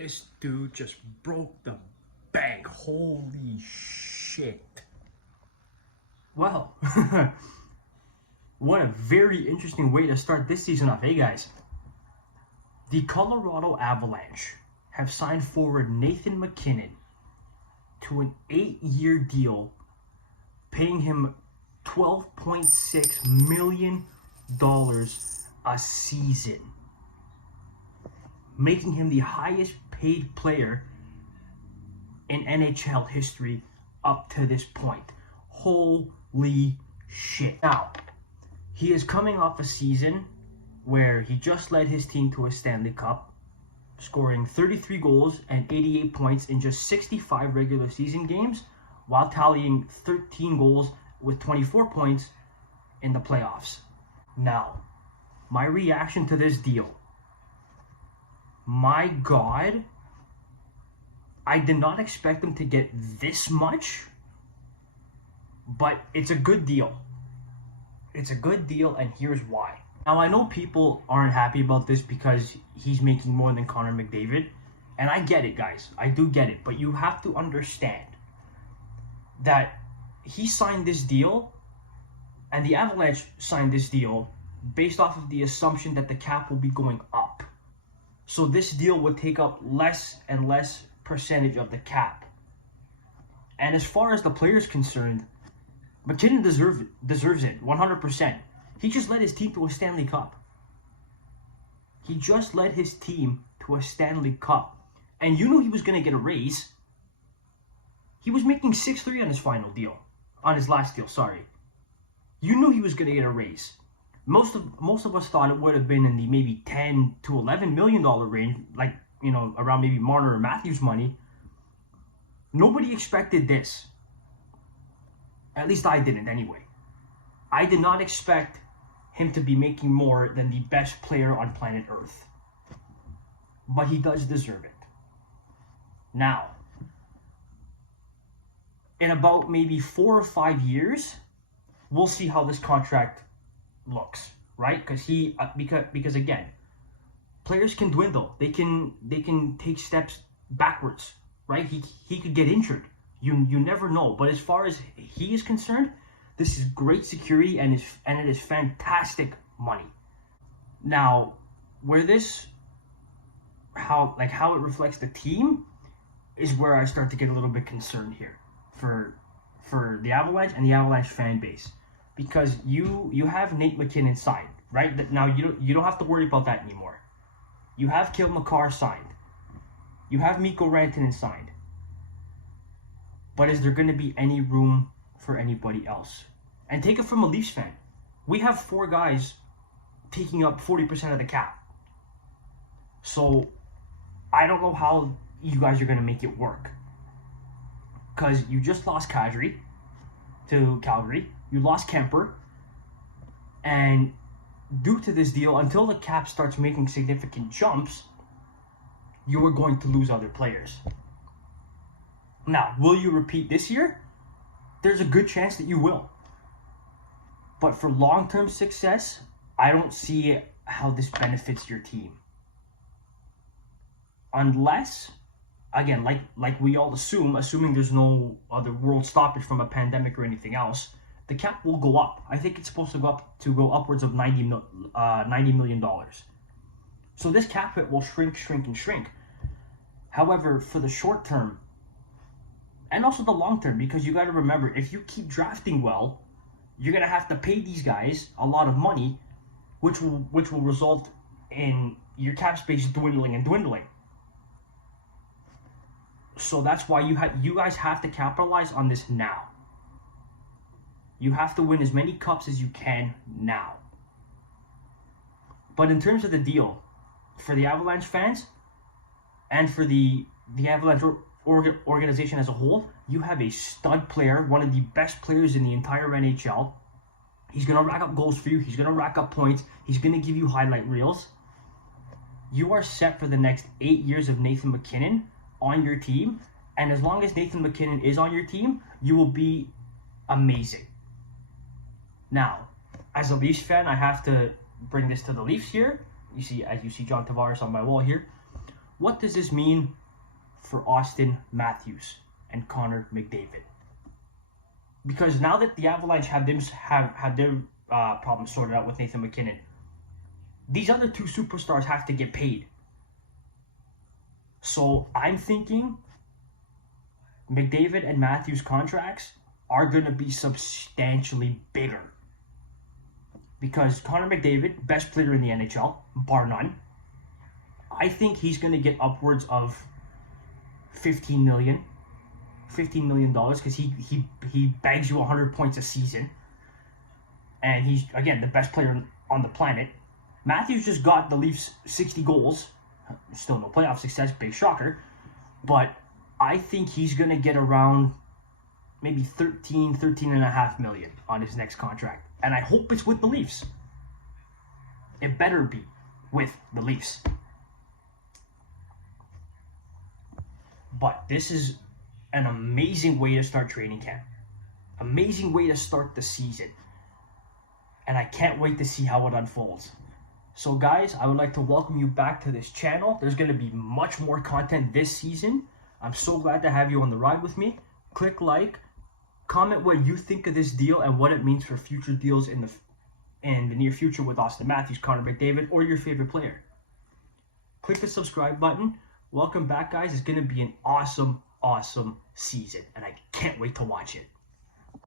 This dude just broke the bank. Holy shit. Well, what a very interesting way to start this season off, hey guys. The Colorado Avalanche have signed forward Nathan Mackinnon to an 8-year deal, paying him $12.6 million a season, making him the highest paid player in NHL history up to this point. Holy shit. Now, he is coming off a season where he just led his team to a Stanley Cup, scoring 33 goals and 88 points in just 65 regular season games, while tallying 13 goals with 24 points in the playoffs. Now, my reaction to this deal. My God, I did not expect him to get this much, but it's a good deal. It's a good deal, and here's why. Now, I know people aren't happy about this because he's making more than Connor McDavid, and I get it, guys. I do get it, but you have to understand that he signed this deal, and the Avalanche signed this deal based off of the assumption that the cap will be going up. So this deal would take up less and less percentage of the cap. And as far as the player's concerned, McKinnon deserves it 100%. He just led his team to a Stanley Cup. He just led his team to a Stanley Cup. And you knew he was going to get a raise. He was making $6.3 on his final deal. On his last deal, sorry. You knew he was going to get a raise. Most of us thought it would have been in the maybe $10 to $11 million range, like, you know, around maybe Marner or Matthews money. Nobody expected this. At least I didn't anyway. I did not expect him to be making more than the best player on planet Earth. But he does deserve it. Now, in about maybe 4 or 5 years, we'll see how this contract looks, right? Because again, players can dwindle. They can take steps backwards, right? He could get injured. You never know. But as far as he is concerned, this is great security and it is fantastic money. Now, how it reflects the team is where I start to get a little bit concerned here for the Avalanche and the Avalanche fan base. Because you have Nate McKinnon signed, right? Now you don't have to worry about that anymore. You have Cale Makar signed. You have Mikko Rantanen signed. But is there going to be any room for anybody else? And take it from a Leafs fan. We have 4 guys taking up 40% of the cap. So I don't know how you guys are going to make it work. Because you just lost Kadri to Calgary. You lost Kemper, and due to this deal, until the cap starts making significant jumps, you are going to lose other players. Now, will you repeat this year? There's a good chance that you will. But for long-term success, I don't see how this benefits your team. Unless, again, like we all assuming there's no other world stoppage from a pandemic or anything else, the cap will go up. I think it's supposed to go upwards of $90 million. So this cap hit will shrink. However, for the short term, and also the long term, because you got to remember, if you keep drafting well, you're gonna have to pay these guys a lot of money, which will result in your cap space dwindling. So that's why you guys have to capitalize on this now. You have to win as many cups as you can now. But in terms of the deal, for the Avalanche fans and for the Avalanche organization as a whole, you have a stud player, one of the best players in the entire NHL. He's going to rack up goals for you. He's going to rack up points. He's going to give you highlight reels. You are set for the next 8 years of Nathan MacKinnon on your team. And as long as Nathan MacKinnon is on your team, you will be amazing. Now, as a Leafs fan, I have to bring this to the Leafs here. As you see John Tavares on my wall here. What does this mean for Austin Matthews and Connor McDavid? Because now that the Avalanche have their problems sorted out with Nathan Mackinnon, these other two superstars have to get paid. So I'm thinking McDavid and Matthews' contracts are going to be substantially bigger. Because Connor McDavid, best player in the NHL, bar none, I think he's going to get upwards of $15 million because he bags you 100 points a season. And he's, again, the best player on the planet. Matthews just got the Leafs 60 goals. Still no playoff success, big shocker. But I think he's going to get around maybe 13.5 million on his next contract. And I hope it's with the Leafs. It better be with the Leafs. But this is an amazing way to start training camp. Amazing way to start the season. And I can't wait to see how it unfolds. So guys, I would like to welcome you back to this channel. There's going to be much more content this season. I'm so glad to have you on the ride with me. Click like, comment what you think of this deal and what it means for future deals in the near future with Austin Matthews, Connor McDavid, or your favorite player. Click the subscribe button. Welcome back, guys. It's going to be an awesome season, and I can't wait to watch it.